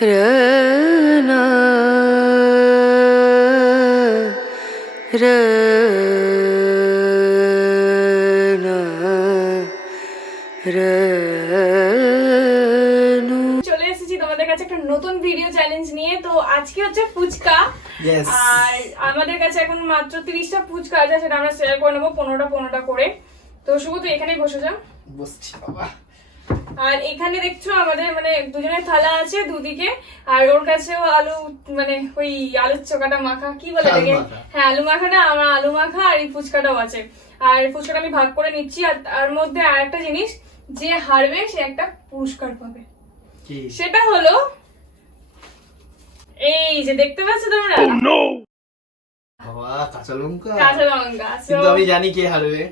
रना रना रनु চলে এসেছি তোমাদের কাছে একটা নতুন ভিডিও চ্যালেঞ্জ নিয়ে। তো আজকে হচ্ছে ফুচকা, আর আমাদের কাছে এখন মাত্র 30টা ফুচকা আছে, সেটা আমরা শেয়ার করে নেবো 15টা করে। তো শুভ তুই এখানেই বসে যা। বসছি বাবা। আর এখানে দেখছো আমাদের মানে দুজনের থালা আছে দুদিকে, আর ওর কাছেও আলু মানে ওই আলুর চোখাটা মাখা কি বলে এটাকে, হ্যাঁ আলু মাখাটা, আমার আলু মাখা আর এই ফুচকাটাও আছে। আর ফুচকাটা আমি ভাগ করে নিচ্ছি। আর তার মধ্যে আর একটা জিনিস, যে হারবে সে একটা পুরস্কার পাবে, সেটা হলো এই যে দেখতে পাচ্ছ তোমরা, বাবা কাঁচা লঙ্কা। কাঁচা লঙ্কা। কিন্তু আমি জানি কে হারবে।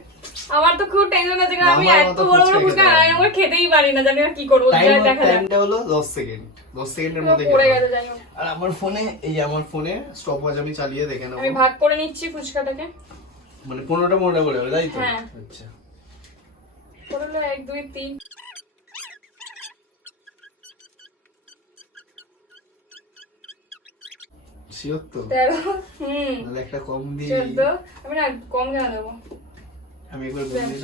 আমার তো খুব টেনশন আছে, কারণ আমি এত বড় বড় ফুচকা আমরা খেতেই পারি না, জানি না কি করবো। দেখা যাক। টাইমটা হলো 10 সেকেন্ড, 10 সেকেন্ডের মধ্যে পড়ে গেছে জানি। আর আমার ফোনে এই আমার ফোনে স্টপওয়াচ আমি চালিয়ে দেখে নেব। আমি ভাগ করে নিচ্ছি ফুচকাটাকে, মানে 15টা করে হবে তাই তো? হ্যাঁ। আচ্ছা করলে 1 2 3 শিওর তো? 13 তাহলে একটা কম দিই। 14 আমি না কম কেন দেবো, আমি একবার বলে দিই।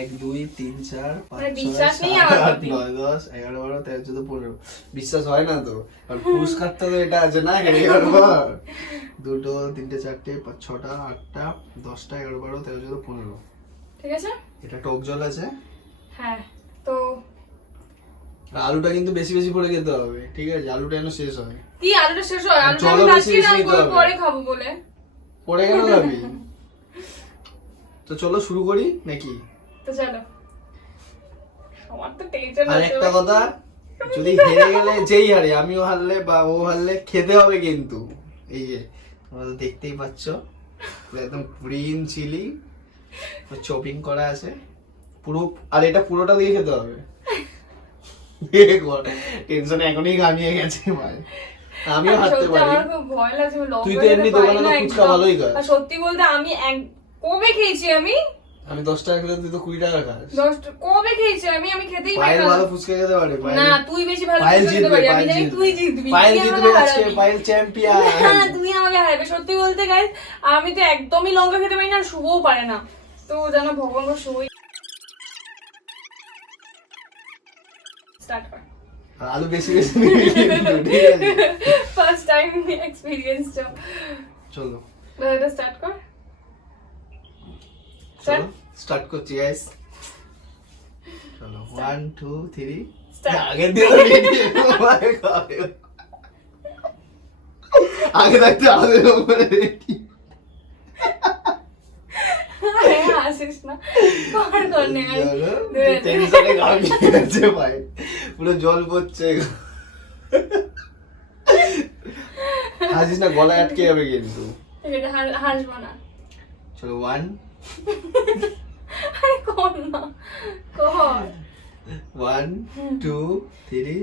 1 2 3 4 মানে 5 বিশ্বাস 6 নেই 7 আমার 8 প্রতি। 9 10 11 12 13 14 15। বিশ্বাস হয় না তো? আর পুরস্কারটা তো এটা আছে না, হেরে গেল। 2 3 4 5 6টা 8টা 10টা 11 12 13 14 15। ঠিক আছে, এটা টক জল আছে। হ্যাঁ। তো আর আলুটা কিন্তু বেশি বেশি করে খেতে হবে, ঠিক আছে? আলুটা যেন শেষ হয়। কি আলুটা শেষ হয়? আলুটা চলো আমি বেশি ভাবছি না বেশি নিতে হবে। পরে খাবো বলে। পরে কেন খাবি? তো চলো শুরু করি নাকি? তো চলো, আমার তো টেনশন আর হচ্ছে। একটা কথা, যদি হেরে গেলে, যেই হারে, আমিও হারলে বা ও হারলে, খেতে হবে কিন্তু। এই যে তোমরা তো দেখতেই পাচ্ছ, পুরো একদম গ্রিন চিলি চপিং করা আছে পুরো। আর এটা পুরোটা দিয়ে খেতে হবে। টেনশনে এখনই ঘামিয়ে গেছে ভাই। আমিও হারতে সত্যি পারি। আমার খুব ভয় লাগছে, আমি লঙ্কা তুই তো এমনি খেতে পারি দোকানে না ফুচকা একদম। ভালোই খাস। আর সত্যি বলতে আমি কবে খেয়েছি আমি আমি 10 টাকা খেলে তুই তো 20 টাকা খাস। কবে খেয়েছি আমি খেতেই পারি পায়েল না। ভালো ফুচকা খেতে পারে। না তুই বেশি ভালো পায়েল ফুচকা খেতে জিতবে, পারি, আমি পায়েল জানি জিতবে। তুই জিতবি। পায়েল তুই জিতবে আমাকে আজকে, হারাবি। পায়েল চ্যাম্পিয়ন। হ্যাঁ, তুই আমাকে হারাবি। সত্যি বলতে গাইস, আমি তো একদমই লঙ্কা খেতে পারি না, আর শুভও পারে না। তো জানো ভগবান গো, শুভই স্টার্ট কর। আলু বেশি বেশি নিবি কিন্তু, ঠিক আছে? ফার্স্ট টাইম এক্সপেরিয়েন্স চলো এটা স্টার্ট কর। চলো স্টার্ট করছি গাইস। চলো 1 2 3 Start. আগে দিয়ে আগে থাকতে আমাদের উপরে রেডি। আসিস না, কর নে। টেনশনে ঘামিয়ে গেছে ভাই, পুরো জল পড়ছে। হাসিস না, গলা আটকে যাবে কিন্তু। এটা হাসবো না। চলো 1 আরে কর না, কর। 1 2 3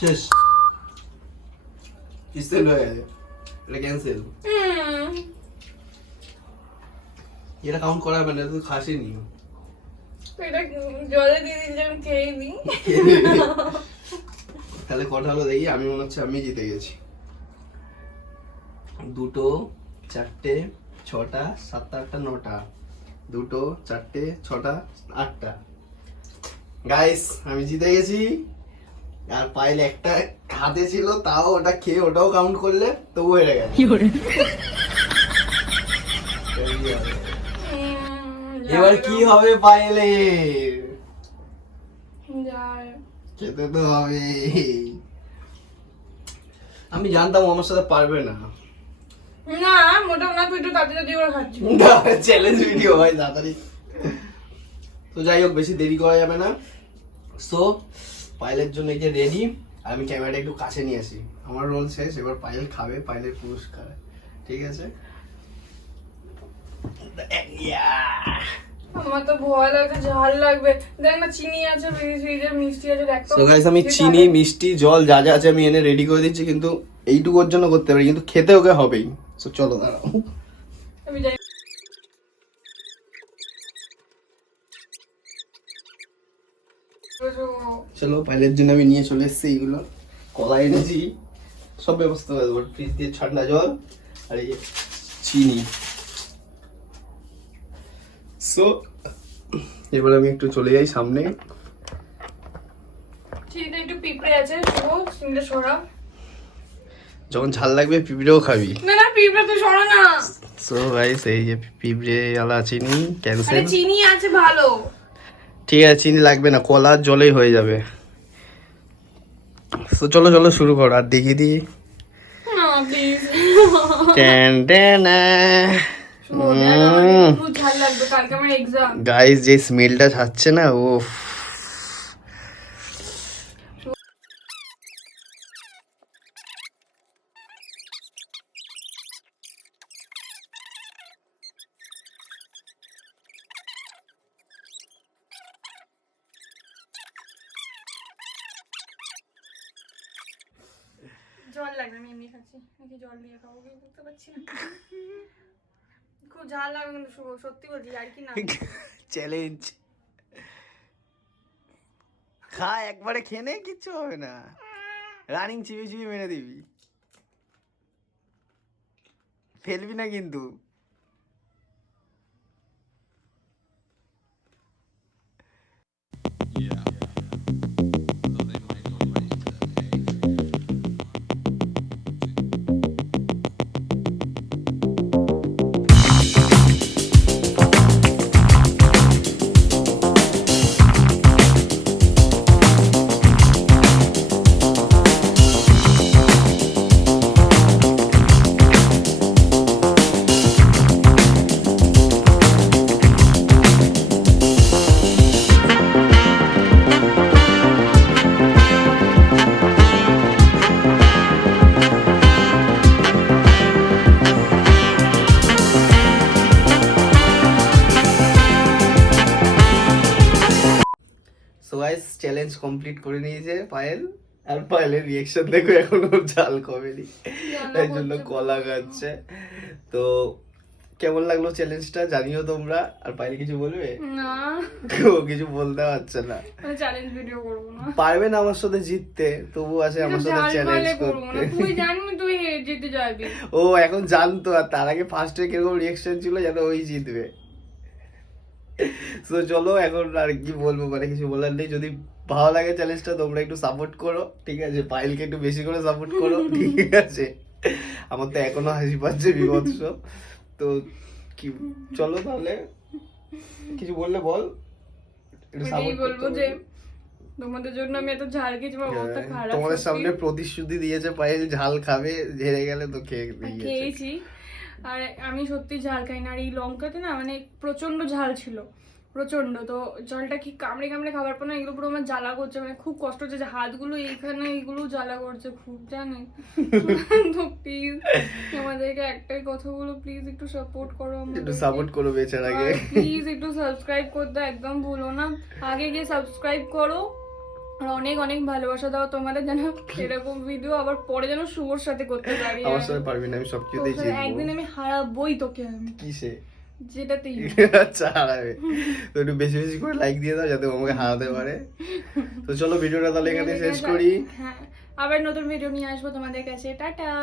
শেষ। কিসেল হয়ে গেছে, এটা ক্যান্সেল। এটা কাউন্ট করা হবে না, তুই খাসিনি। এটা জলে দিয়ে দিন, আমি খেয়ে নিই। তাহলে কটা হলো দেখি? আমি মনে হচ্ছে আমি জিতে গেছি। 2 4 6টা 7টা 8টা 9টা 2 4 6টা 8টা। গাইস আমি জিতে গেছি। আর পাইল একটা হাতে ছিল, তাও ওটা খেয়ে ওটাও কাউন্ট করলে তবু হেরে গেছে। এবার কি হবে পাইলের? খেতে তো হবে। আমি জানতাম ও আমার সাথে পারবে না। না মোটেও না, তুই একটু তাড়াতাড়ি করে খাচ্ছিস। চ্যালেঞ্জ ভিডিও ভাই তাড়াতাড়ি। তো যাই হোক, বেশি দেরি করা যাবে না। সো পাইলের জন্য এই যে রেডি। আর আমি ক্যামেরাটা একটু কাছে নিয়ে আসি। আমার রোল শেষ, এবার পায়েল খাবে, পায়েলের পুরস্কার। ঠিক আছে? আমার তো ভয় লাগছে, ঝাল লাগবে। দেখ না, চিনি আছে, ফ্রিজে মিষ্টি আছে, দেখ তো। সো গাইস, আমি চিনি, মিষ্টি, জল যা যা আছে আমি এনে রেডি করে দিচ্ছি, কিন্তু এইটুকুর জন্য করতে পারি, কিন্তু খেতে ওকে হবেই। সো চলো দাঁড়াও। আমি যাই। চলো, পায়েলের জন্য আমি নিয়ে চলে এসেছি এইগুলো, কলা এনেছি, সব ব্যবস্থা করে দেবো। ফ্রিজ দিয়ে ঠান্ডা জল আর এই যে চিনি। সো এবার আমি একটু চলে যাই সামনে। চিনিতে একটু পিঁপড়ে আছে, শুভ চিনিটা সরা। যখন ঝাল লাগবে পিঁপড়েও খাবি। না না, পিঁপড়ে তো সরা না। সো গাইস, এই যে পিঁপড়ে আলা চিনি আরে ক্যান্সেল। চিনি আছে ভালো। ঠিক আছে, চিনি লাগবে না, কলার জলেই হয়ে যাবে। তো চলো চলো শুরু করো, আর দেখিয়ে দিই। না প্লিজ। খুব ঝাল লাগবে, কালকে আমার এক্সাম। গাইস, যে স্মেলটা ছাড়ছে না, ও জল লাগবে, আমি এমনি খাচ্ছি নাকি জল দিয়ে খাবো কি বুঝতে পারছি না। খুব ঝাল লাগবে কিন্তু শুভ, সত্যি বলছি, আর কি না। চ্যালেঞ্জ। খা, একবারে খেয়ে নে, কিচ্ছু হবে না। রানিং চিবি চিবি মেরে দিবি, ফেলবি না কিন্তু। সো গাইস, চ্যালেঞ্জ কমপ্লিট করে নিয়েছে পায়েল, আর পায়েলের রিয়েকশন দেখো, এখন ওর ঝাল কমেনি, তাই জন্য কলা খাচ্ছে। তো কেমন লাগলো চ্যালেঞ্জটা জানিও তোমরা। আর পায়েল কিছু বলবে? না, ও কিছু বলতে পারছে না, চ্যালেঞ্জ ভিডিও করবো না। পারবে না আমার সাথে জিততে, তবু আছে আমার সাথে চ্যালেঞ্জ করতে। তুই জানবি তুই জিতে যাবি। ও এখন জানতো, আর তার আগে ফার্স্টে কিরকম রিয়েকশন ছিল যেন ওই জিতবে। তো চলো, এখন আর কি বলবো, মানে কিছু বলার নেই। যদি ভালো লাগে চ্যালেঞ্জটা, তোমরা একটু সাপোর্ট করো, ঠিক আছে? পায়েলকে একটু বেশি করে সাপোর্ট করো, ঠিক আছে? আমার তো এখনো হাসি পাচ্ছে বিভৎস। তো কি, চলো তাহলে, কিছু বললে বল, একটু সাপোর্ট বলবো যে তোমাদের জন্য আমি এত ঝাল খেয়েছি, আমার অবস্থা খারাপ। তোমাদের সত্যি। সামনে প্রতিশ্রুতি দিয়েছে পায়েল ঝাল খাবে, হেরে গেলে তো খেয়ে দিয়েছে। খেয়েছি, আর আমি সত্যি ঝাল খাই না। আর এই লঙ্কাতে না মানে প্রচন্ড ঝাল ছিল, প্রচন্ড। তো জলটা কি কামড়ে কামড়ে খাবার পর না এগুলো পুরো আমার জ্বালা করছে, মানে খুব কষ্ট হচ্ছে, যে হাতগুলো এইখানে এগুলো জ্বালা করছে খুব, জানে। তো প্লিজ আমাদেরকে একটাই কথা বলো, প্লিজ একটু সাপোর্ট করো, একটু সাপোর্ট করো বেচারাকে। প্লিজ একটু সাবস্ক্রাইব করতে একদম ভুলো না, আগে গিয়ে সাবস্ক্রাইব করো। আর অনেক অনেক ভালোবাসা দাও তোমাদের, যেন এরকম ভিডিও আবার পরে যেন শুভর সাথে করতে পারি। আমার সাথে পারবি না, আমি সবকিছুতেই জিতবো। একদিন আমি হারাবই তোকে, আমি কিসে? যেটাতেই। আচ্ছা, হারাবে তো একটু বেশি বেশি করে লাইক দিয়ে দাও, যাতে ও আমাকে হারাতে পারে। তো চলো, ভিডিওটা তাহলে এখানে শেষ করি। হ্যাঁ, আবার নতুন ভিডিও নিয়ে আসবো তোমাদের কাছে। টাটা।